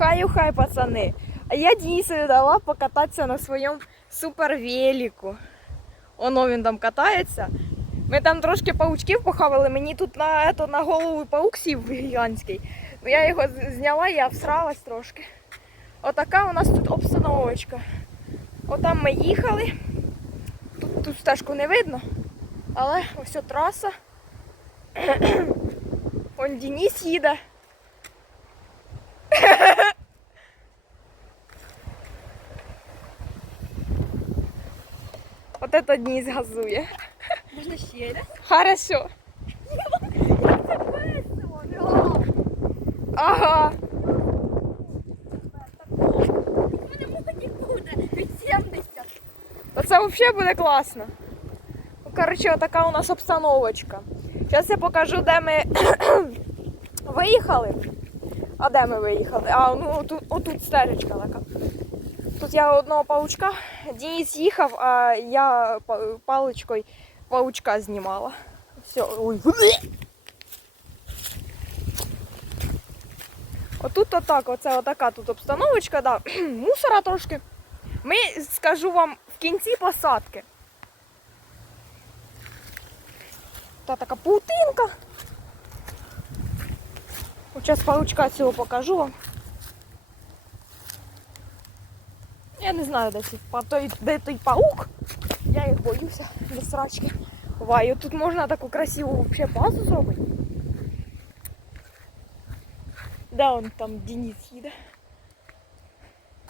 Хай-хай, пацани. А я Денисові дала покататися на своєму супервелику. Оно він там катається. Ми там трошки паучків похавали, мені тут на, ето, на голову паук сів гігантський. Ну, я його зняла, я всралась трошки. Отака у нас тут обстановочка. Отам ми їхали. Тут, тут стежку не видно, але ось от траса. Вон Денис їде. От это Денис газує. Можна ще раз? Хорошо. Ага. У мене музики буде від 70. Та це взагалі буде класно. Ну, коротше, така у нас обстановочка. Зараз я покажу, де ми виїхали. А де ми виїхали? А, ну отут, отут стежечка така. Тут я одного паучка, Денис їхав, а я па- паличкою паучка знімала. Все, ой. Отут отак, оце отака тут обстановочка, да. мусора трошки. Ми скажу вам в кінці посадки. Та така паутинка. Зараз паучка цього покажу вам. Я не знаю, де, той, де той паук. Я їх боюся до срачки. Ваю, тут можна таку красиву вообще базу зробити. Де он там Денис їде?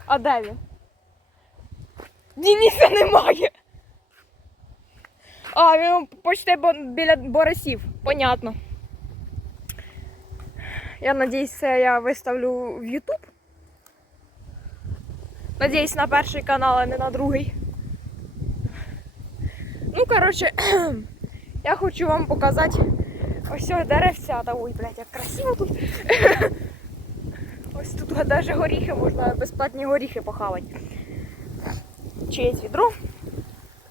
А де він? Дениса немає. А, він почти біля Борисів. Понятно. Я надіюсь, це я виставлю в YouTube. Надіюсь, на перший канал, а не на другий. Ну, коротше, я хочу вам показати ось деревця. Та ой, блядь, як красиво тут. Ось тут навіть горіхи можна безплатні горіхи похавати. Чиєсь відро.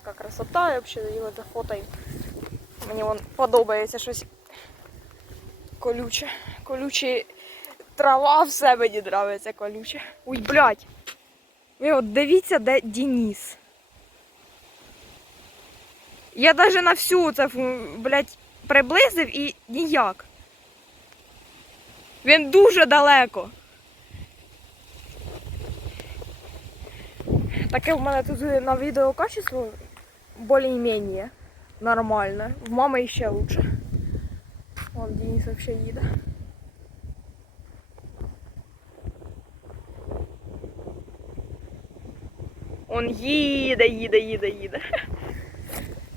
Така красота, я взагалі його зафотаю. Мені вон подобається щось колюче. Колюче трава, все мені подобається колюче. Ой, блядь. Ви от дивіться, де Денис. Я навіть на всю це, блядь, приблизив і ніяк. Він дуже далеко. Таке в мене тут на відео качество більш-менш нормальне. В мами ще лучше. Вон Денис вообще їде. Он їде, їде, їде, їде.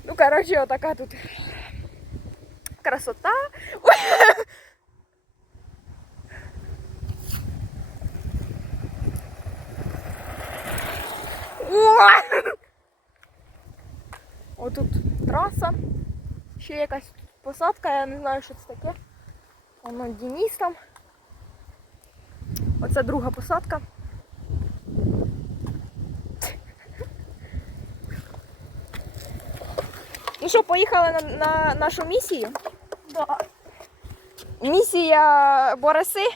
Ну, коротше, отака тут красота. Ой. Отут траса. Ще якась посадка, я не знаю, що це таке. Воно Денис там. Оце друга посадка. Ну що, поїхали на, на нашу місію? Да. Місія Бореси.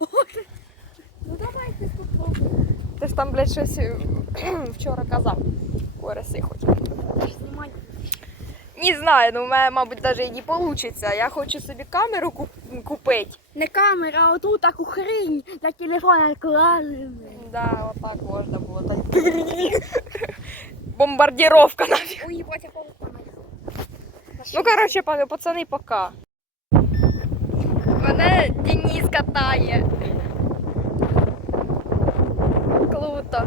Ну давайте спробуємо. Ти ж там, блядь, щось вчора казав. Бореси хоч. Не знаю, ну в мене, мабуть, навіть і не вийде. Я хочу собі камеру куп- купити. Не камера, а оту таку хрінь для телефона клали. Да, отак можна було. Так. Бомбардировка нафіг. Батя полупана. Ну, коротше, пане, пацани, пока. Мене Денис катає. Круто.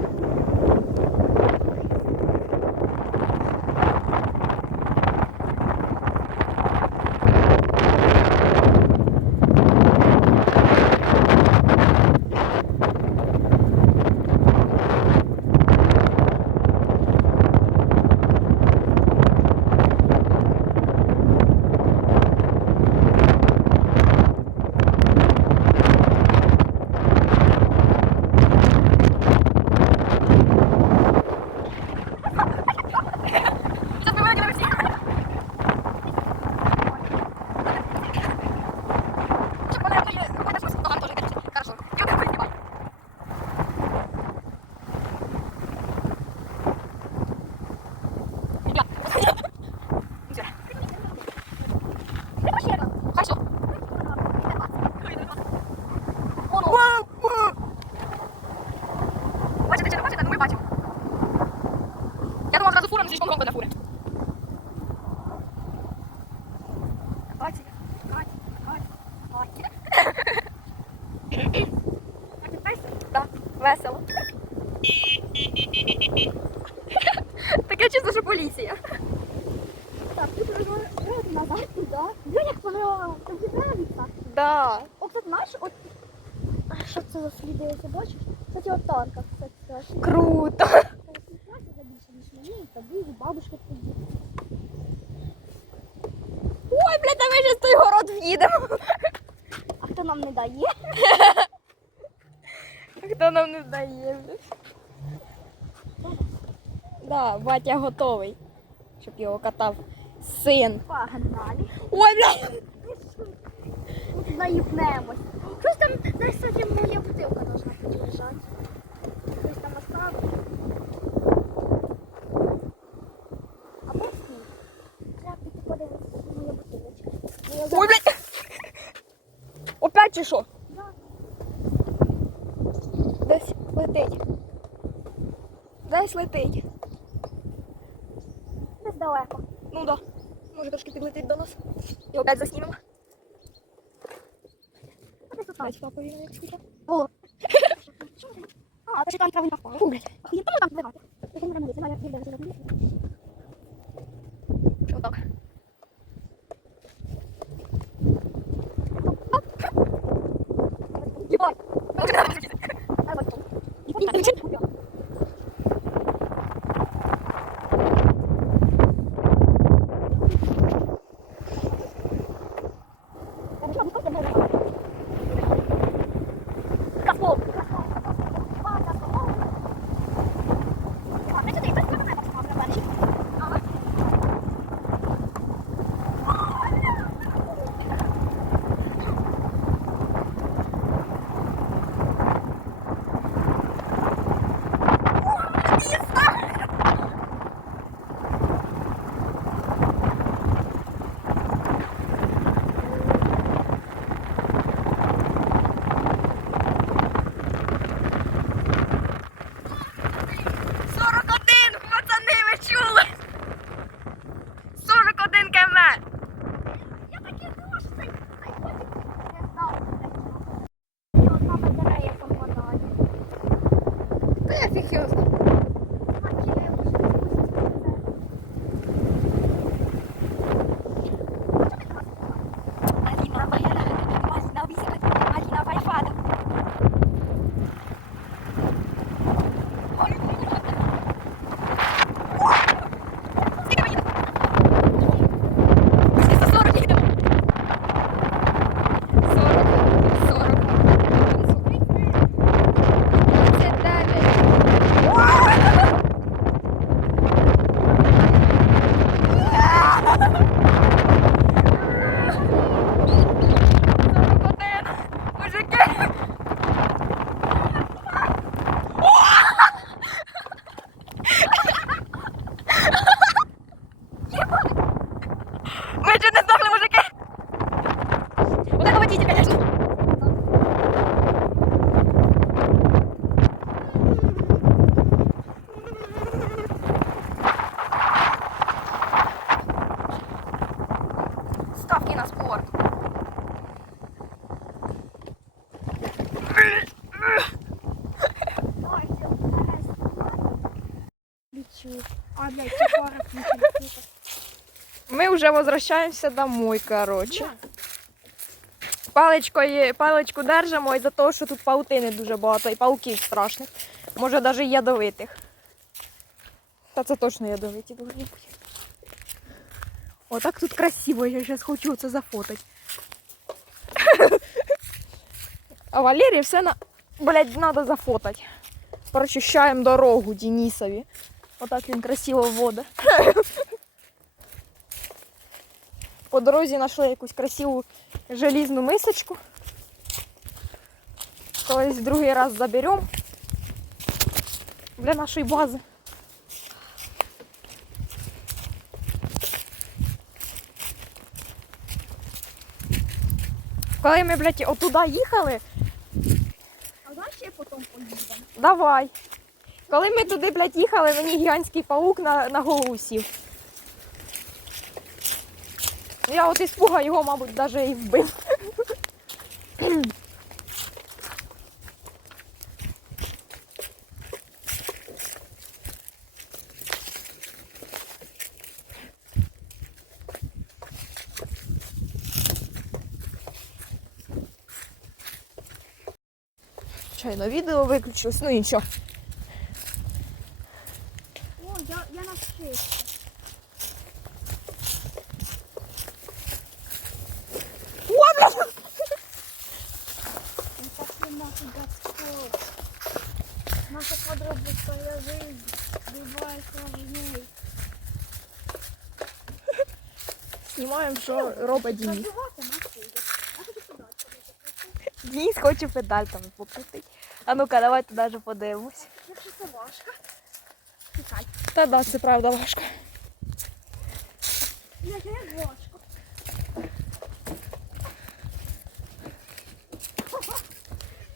Слишком громко для фури. Катя, Катя, Катя, Катя. Катя, песня? Весело. Таке чисто, що поліція. Так, ти переживаєш назад туди. Диви, як воно тобі. Да. О, тут знаєш, от... А що це за сліди, бачиш? Кстати, от танка, кстати. Круто. І бабушки тоді. Ой, блядь, а ми ще з той город в'їдемо. А хто нам не дає? Хто нам не здає? Да, батя готовий, щоб його катав син. Погнали. Ой, блядь. Наїбнемось. Щось там, десь, моя бутилка должна лежати. Щось там оставили. Або стій. Треба піти подивитися, моя бутилочка. Моя Ой, блядь. Опять чи що? Да. Десь летить. Десь летить. Десь далеко. Ну да. Може трошки підлетить до нас. І опять заснімемо. А десь отак. Батько повинен як скільки. О. А, це ж там травина впала. Фу, блядь. Я там там вбивати. Я не немає, як відео зробити. Отак. Єбать. Може, треба включити. Давай, потім. Ні, Єбать, включи. так, так. Я уже возвращаемся домой, короче. Паличкою, паличку держимо із-за того, що тут паутини дуже багато і пауків страшних. Може навіть ядовитих. Та це точно ядовиті повинні бути. Отак тут красиво, я зараз хочу це зафотати. А Валерії все на. Блять, треба зафотати. Прочищаємо дорогу Денисові. Отак він красиво водить. По дорозі знайшли якусь красиву желізну мисочку. Колись другий раз заберемо для нашої бази. Коли ми, блядь, отуда їхали, А знаєш, я потім поїдемо? давай. Коли ми туди, блядь, їхали, мені гігантський паук на, на голову сів. Я от іспуга його, мабуть, навіть і вбив. Чайно відео виключилось, ну і нічого. О, я, я на шишці. О, блядь! Він такий нахуй гадський. Наша Вбивається в ній. Знімаємо, що робить Денис. Денис хоче педальками покрутити. А ну-ка, давайте даже подивимось. Якщо це важко. Чекай. Та да, це правда важко. Я як важко.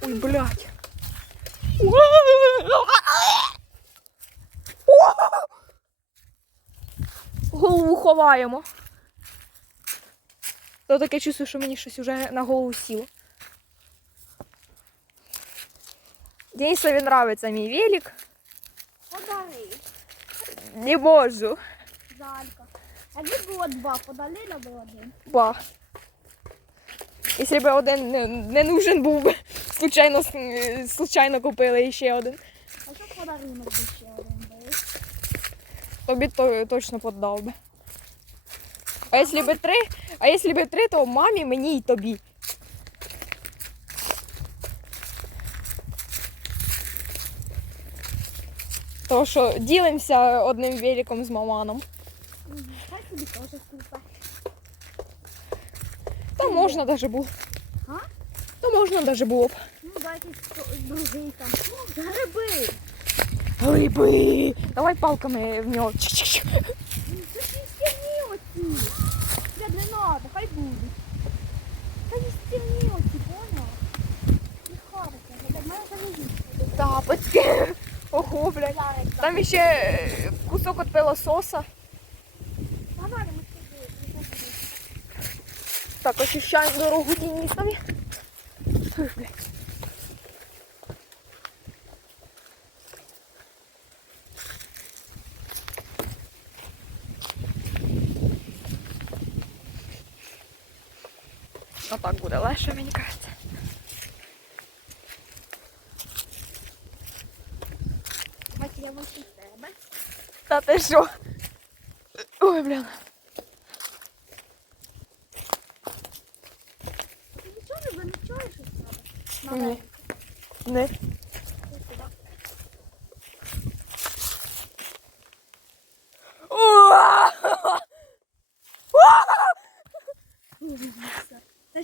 Ой, блядь. Голову ховаємо. То таке чувство, що мені щось уже на голову сіло. Денисові нравиться мій велик. Подари. Не можу. Залька. Якби було два, подалили би один. Ба. Якщо б один не, не нужен був би, случайно, случайно купили ще один. А що подарунок би ще один був? Тобі то, точно поддав би. А якщо б три, а якщо б три, то мамі, мені і тобі. Тому що ділимося одним великом з маманом. Мгм. Хай собі теж купа. Та можна даже було. А? То можна даже було б. Ну, дайте сто- другий там. О, гриби. Гриби! Давай палками в нього. Чик-чик-чик. Ну, Це хай будуть. Це не стільні оці, поняла? Не хариться, блядь, в мене там не їсть. Тапочки. Ого, блядь. Ярик, Там ще е, кусок від пилососа. Давай, ми сюди, ми сюди. Так, очищаємо дорогу Денисові. Ой, блядь. А так буде легше, мені кажеться. Мать, я вийшла тебе. Та ти що? Ой, блін. Ти нічого не чуєш? Ні. Не.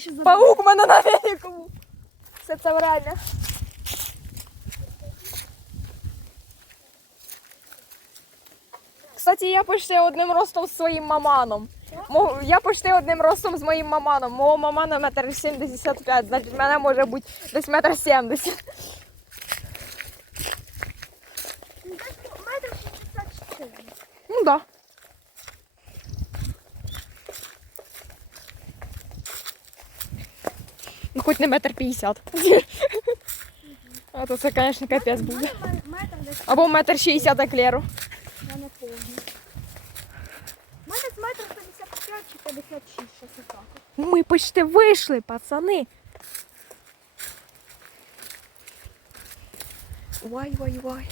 Це що за Паук у мене на велику. Все це реально. Кстати, я почти одним ростом з своїм маманом. Мо- Я почти одним ростом з моїм маманом. Мого мамана метр сімдесят п'ять, значить мене може бути десь метр сімдесят. Ну, десь метр 64. Ну да. Хоч не метр п'ятдесят. А то це, звісно, капець буде. Або метр шістдесят еклеру. я не помню. У мене з метр 55 чи 56, щось отак. Ми почти вийшли, пацани. Вай, вай, вай.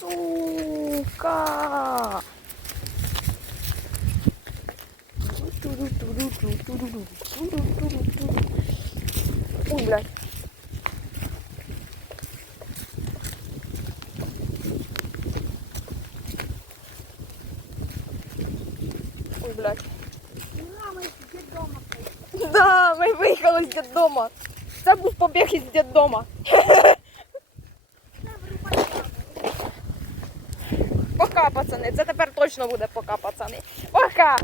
Сука! Ой, блядь. Ой, блядь. Да, ми виїхали з дитдома. Це був побіг із дитдома. Пока, пацани. Це тепер точно буде пока, пацани. Пока!